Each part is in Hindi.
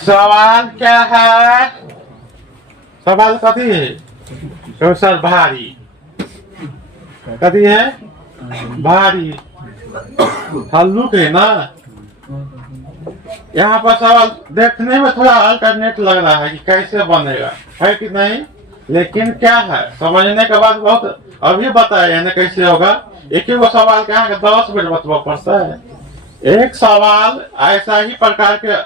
सवाल क्या है? सवाल कथी है? तो सर भारी कथी है? भारी हल्लुक है ना। यहाँ पर सवाल देखने में थोड़ा अल्टरनेट लग रहा है कि कैसे बनेगा, है कि नहीं, लेकिन क्या है समझने के बाद बहुत अभी बताया ना कैसे होगा। एक ही वो सवाल क्या है 10 मिनट बतवा पड़ता है। एक सवाल ऐसा ही प्रकार के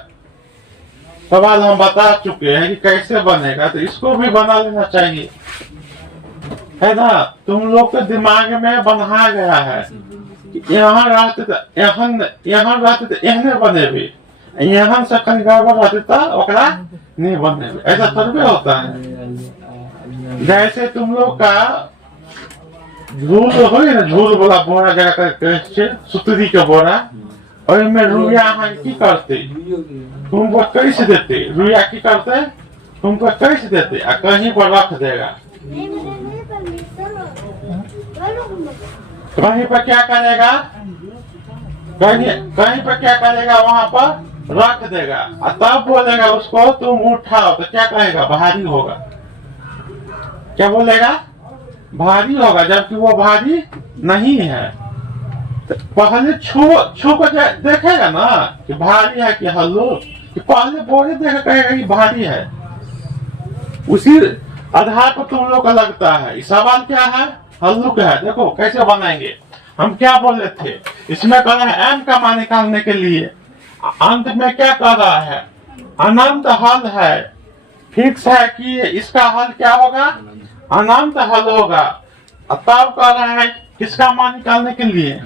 सवाल हम बता चुके हैं कि कैसे बनेगा, तो इसको भी बना लेना चाहिए, है ना। तुम लोग के दिमाग में बना गया है कि यहाँ रहते तो एहने बने भी, यहाँ से कहीं गड़बड़ रहते तो ओकरा नहीं बने भी, ऐसा थोड़े होता है। जैसे तुम लोग का झूल हो ना, झूल बोला बोरा जगह सुतरी के बोरा, और में रुइया की करते तुमको कैसे देते, रुइया की करते तुमको कैसे देते, कहीं पर रख देगा, कहीं पर क्या करेगा, कहीं पर क्या करेगा, वहां पर रख देगा, और तब बोलेगा उसको तुम उठाओ, तो क्या कहेगा? भारी होगा। क्या बोलेगा? भारी होगा, जबकि वो भारी नहीं है। तो पहले छू को देखेगा ना कि भारी है कि हल्लुक, कि पहले बोले देखा कहेगा कि भारी है। उसी आधार पर तुम लोग का लगता है। सवाल क्या है? हल्लुक है। देखो कैसे बनाएंगे। हम क्या बोले थे, इसमें कर रहे हैं एम का मान निकालने के लिए, अंत में क्या कर रहा है? अनंत हल है, फिक्स है कि इसका हल क्या होगा? अनंत हल होगा। तब कर रहा है किसका मान निकालने के लिए?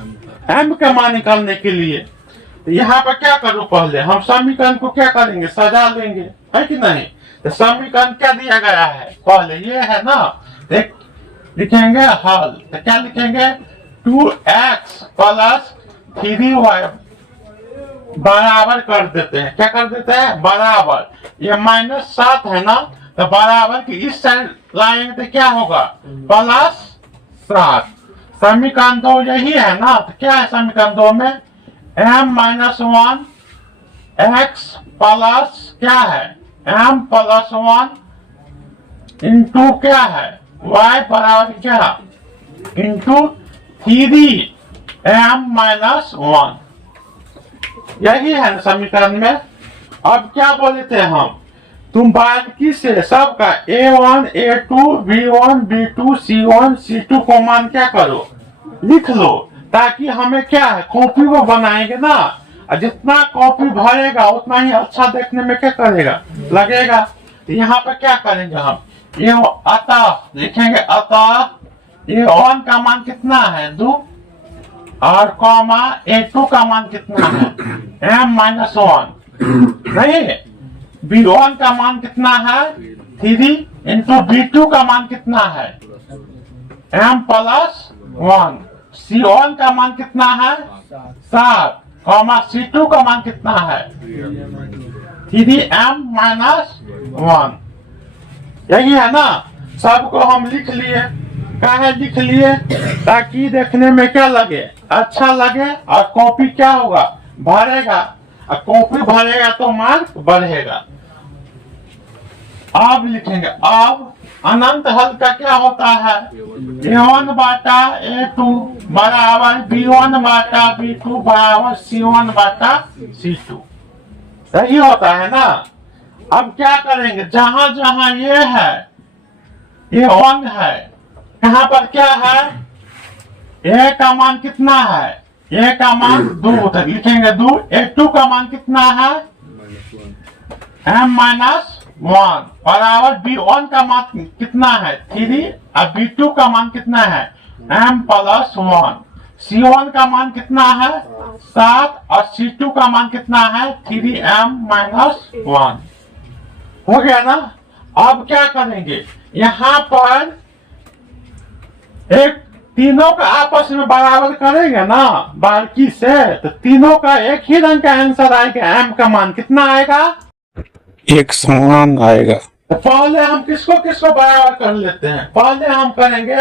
एम का मान निकालने के लिए। तो यहाँ पर क्या करो, पहले हम समीकरण को क्या करेंगे? सजा लेंगे, है कि नहीं। तो समीकरण क्या दिया गया है? पहले ये है ना, देख लिखेंगे हल, तो क्या लिखेंगे? 2x प्लस 3y बराबर कर देते हैं। क्या कर देते हैं? बराबर। ये -7 है ना, तो बराबर की इस साइड लाएंगे तो क्या होगा? +7। समीकरण 2 यही है ना। तो क्या है समीकरण 2 में? m-1 x प्लस क्या है? m+1 इंटू क्या है? y बराबर क्या? Into 3m-1। यही है समीकरण में। अब क्या बोले थे हम? तुम बारीकी से सबका A1, A2, B1, B2, C1, C2 को मान क्या करो? लिख लो, ताकि हमें क्या है कॉपी को बनाएंगे ना, जितना कॉपी भरेगा उतना ही अच्छा देखने में क्या करेगा? लगेगा। तो यहाँ पे क्या करेंगे हम? ये अतः लिखेंगे, अतः A1 का मान कितना है? 2, और कॉमा A2 का मान कितना है? m-1। नहीं, B1 का मान कितना है? 3 इंटू B2 का मान कितना है? m+1। C1 का मान कितना है? 7, कॉमा C2 का मान कितना है? 3m-1। यही है ना। सबको हम लिख लिए। काहे लिख लिए? ताकि देखने में क्या लगे? अच्छा लगे, और कॉपी क्या होगा? भरेगा, और कॉपी भरेगा तो मार्क बढ़ेगा। अब लिखेंगे, अब अनंत हल का क्या होता है? A1 बाटा A2 बराबर B1 बाटा B2 बराबर C1 बाटा C2। सही होता है ना। अब क्या करेंगे? जहां जहां ये है, ये 1 है, यहाँ पर क्या है? A का मान कितना है? A का मान 2, तक लिखेंगे 2। A2 का मान कितना है? m-1 बराबर B1 का मान कितना है? 3, और B2 का मान कितना है? m+1। C1 का मान कितना है? 7, और C2 का मान कितना है? 3m-1। हो गया ना। अब क्या करेंगे? यहाँ पर एक तीनों का आपस में बराबर करेंगे ना बारीकी से, तो तीनों का एक ही रंग का आंसर आएगा। m का मान कितना आएगा? एक समान आएगा। तो पहले हम किसको किसको बराबर कर लेते हैं। पहले हम करेंगे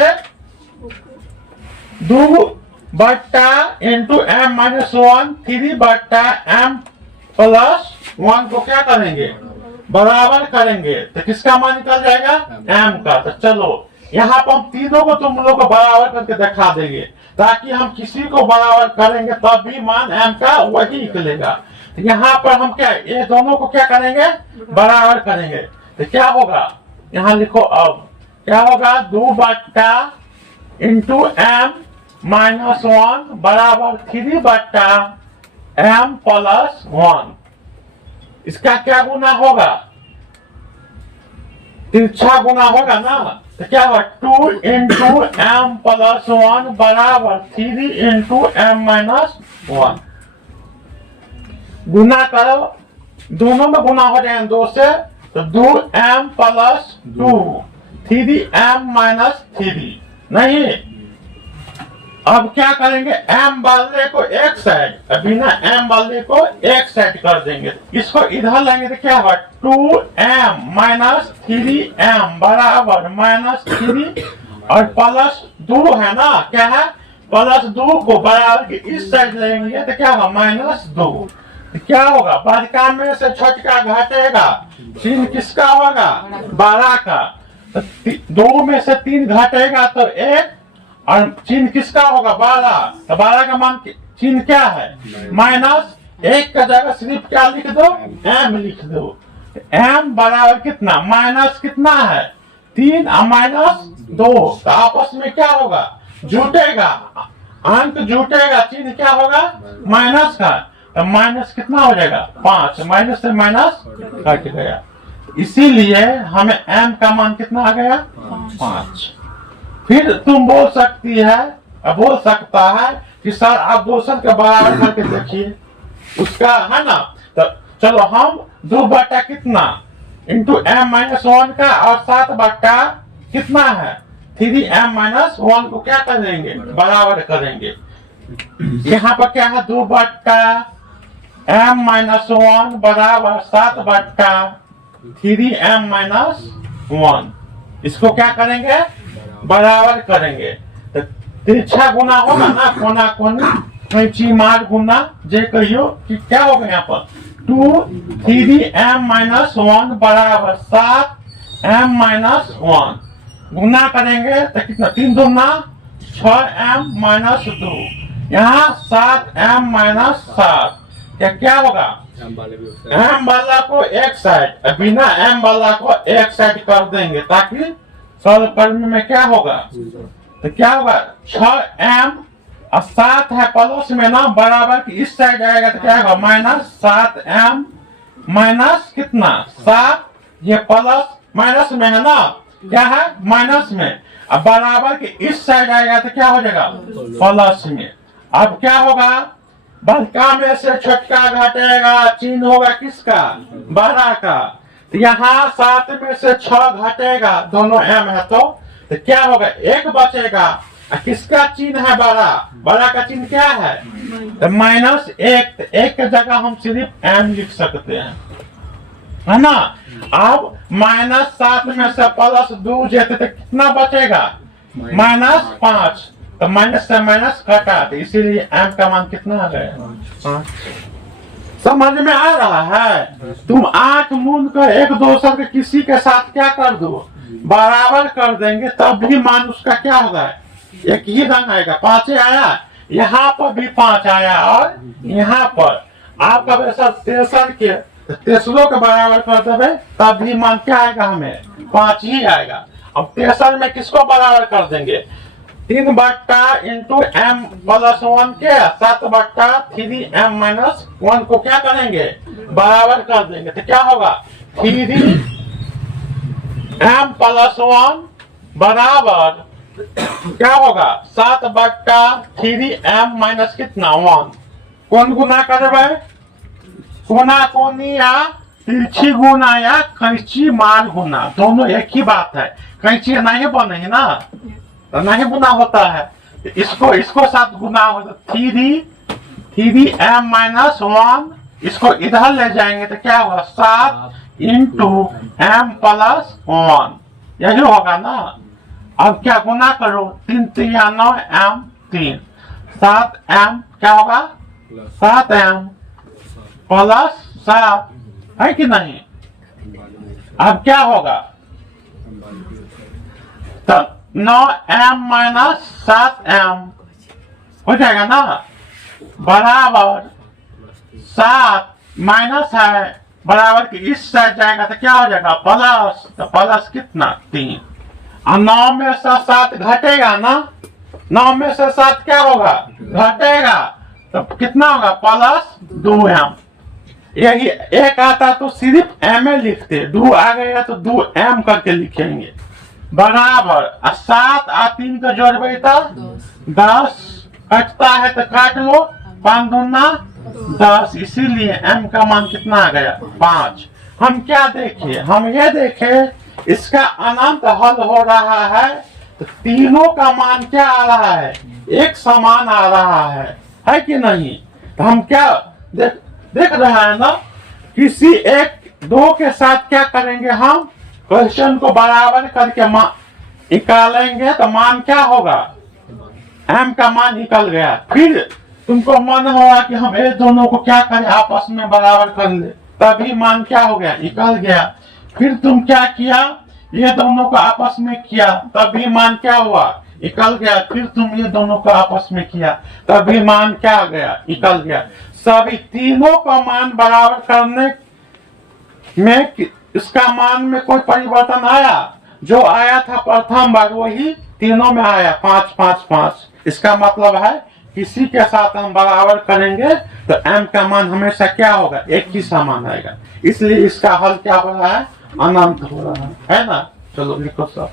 2 बट्टा इंटू एम माइनस 1 3 बट्टा एम प्लस 1 को क्या करेंगे, बराबर करेंगे। तो किसका मान निकल जाएगा, एम का। तो चलो यहाँ पर हम तीनों को तुम लोग को बराबर करके दिखा देंगे, ताकि हम किसी को बराबर करेंगे तब भी मान एम का वही निकलेगा। तो यहाँ पर हम क्या, ये दोनों को क्या करेंगे, बराबर करेंगे। तो क्या होगा, यहाँ लिखो अब क्या होगा, 2 बट्टा इंटू एम माइनस 1 बराबर 3 बट्टा एम प्लस 1। इसका क्या गुना होगा, तिरछा गुना होगा ना। तो क्या होगा, 2 इंटू एम प्लस 1 बराबर 3 इंटू एम माइनस 1। गुना करो, दोनों में गुना हो जाएगा 2 से, तो 2m प्लस 2 3m माइनस 3। नहीं, अब क्या करेंगे, m वाले को एक साइड, बिना m वाले को एक साइड कर देंगे। इसको इधर लाएंगे तो क्या होगा, 2m माइनस 3m बराबर माइनस 3 और प्लस 2 है ना, क्या है, प्लस 2 को बराबर के इस साइड लेंगे तो क्या होगा, माइनस 2। क्या होगा, बड़का में से छोटका घटेगा, चिन्ह किसका होगा, बड़ा का। तो 2 में से 3 घटेगा तो 1, और चिन्ह किसका होगा, 12। तो 12 का मान चिन्ह क्या है, माइनस। 1 का जगह सिर्फ क्या लिख दो, m लिख दो। m बराबर कितना, माइनस कितना है, 3 और माइनस 2। तो आपस में क्या होगा, जुटेगा, अंक जुटेगा, चिन्ह क्या होगा, माइनस का। तो माइनस कितना हो जाएगा, 5। माइनस से माइनस कट गया, इसीलिए हमें m का मान कितना आ गया, 5। फिर तुम बोल सकती है, बोल सकता है कि सर आप दोषण के बराबर करके देखिए, उसका है ना। तो चलो हम 2 बट्टा कितना इंटू एम माइनस 1 का और 7 बट्टा कितना है 3m माइनस 1 को क्या करेंगे, बराबर करेंगे। यहाँ पर क्या है, 2 बट्टा m माइनस 1 बराबर 7 बट्टा 3m माइनस 1। इसको क्या करेंगे, बराबर करेंगे। तो तिरछा गुना होगा ना, कोना कोनी कैंची मार गुना, जे कहियो कि क्या होगा, यहाँ पर 2 3m माइनस 1 बराबर 7m माइनस 1 गुना करेंगे तो कितना, 3 दूना 6m माइनस 2, यहाँ 7m माइनस 7। क्या होगा, m वाला को एक साइड, बिना m वाला को एक साइड कर देंगे, ताकि सॉल्व करने में क्या होगा। तो क्या होगा, 6m और 7 है प्लस में ना, बराबर की इस साइड आएगा तो क्या होगा, माइनस 7m माइनस कितना 7, ये प्लस माइनस में है ना, क्या है, माइनस में। अब बराबर की इस साइड आएगा तो क्या हो जाएगा, प्लस में। अब क्या होगा, बड़का में से छोटका घटेगा, चिन्ह होगा किसका, बड़ा का। तो यहाँ 7 में से 6 घटेगा, दोनों m है, तो क्या होगा, 1 बचेगा। किसका चिन्ह है, बड़ा, बड़ा का चिन्ह क्या है, तो माइनस 1। तो 1 की जगह हम सिर्फ m लिख सकते हैं, है ना। अब माइनस 7 में से प्लस 2 जेते तो कितना बचेगा, माइनस 5। तो माइनस से माइनस घटा, तो इसीलिए m का मान कितना आ गया, 5। समझ में आ रहा है। तुम आंख मूंद कर एक दूसरे के किसी के साथ क्या कर दो, बराबर कर देंगे, तब भी मान उसका क्या होगा, एक ही रंग आएगा। 5 आया, यहाँ पर भी 5 आया, और यहाँ पर आपका वैसा तेसर के तेसरों के बराबर कर देवे, तब भी मान क्या आएगा, हमें 5 ही आएगा। अब तेसर में किसको बराबर कर देंगे, 3 बट्टा इंटू m प्लस 1 के 7 बट्टा 3m माइनस 1 को क्या करेंगे, बराबर कर देंगे। तो क्या होगा, 3m प्लस 1 बराबर क्या होगा, 7 बट्टा 3m माइनस कितना 1। कौन गुना करवे, कोना कोनी या तिरछी गुना या कैंची मार गुना, दोनों एक ही बात है। कैंची नहीं बने है ना, तो नहीं गुना होता है, इसको साथ गुना होता, 3m माइनस 1। इसको इधर ले जाएंगे तो क्या होगा, 7 इंटू m प्लस 1, यही होगा ना। अब क्या गुना करो, 3 3 9 m 3, 7m क्या होगा 7m प्लस 7 है कि नहीं। अब क्या होगा तो 9m माइनस 7m हो जाएगा ना बराबर 7 माइनस है बराबर की इस साइड जाएगा तो क्या हो जाएगा प्लस। तो प्लस कितना 3 और 9 में से 7 घटेगा ना 9 में से 7 क्या होगा घटेगा तो कितना होगा प्लस 2m। यही एक आता तो सिर्फ m लिखते 2 आ गएगा तो 2m करके लिखेंगे बराबर 7 और 3 का जोड़बे तो 10 कटता है तो काट लो 5 दूना 10 इसीलिए m का मान कितना आ गया 5। हम क्या देखे हम ये देखे इसका अनंत हल हो रहा है तो तीनों का मान क्या आ रहा है एक समान आ रहा है कि नहीं। तो हम क्या देख रहे हैं ना किसी एक दो के साथ क्या करेंगे हम क्वेश्चन को बराबर करके निकालेंगे तो मान क्या होगा m का मान निकल गया। फिर तुमको मन होगा कि हम ये दोनों को क्या करें आपस में बराबर कर ले तभी मान क्या हो गया निकल गया। फिर तुम क्या किया ये दोनों को आपस में किया तभी मान क्या हुआ निकल गया। फिर तुम ये दोनों को आपस में किया तभी मान क्या आ गया निकल गया। सभी तीनों का मान बराबर करने में इसका मान में कोई परिवर्तन आया जो आया था प्रथम बार वही तीनों में आया 5 5 5। इसका मतलब है किसी के साथ हम बराबर करेंगे तो m का मान हमेशा क्या होगा एक ही समान आएगा। इसलिए इसका हल क्या हो रहा है अनंत हो रहा है ना। चलो लिखो सब।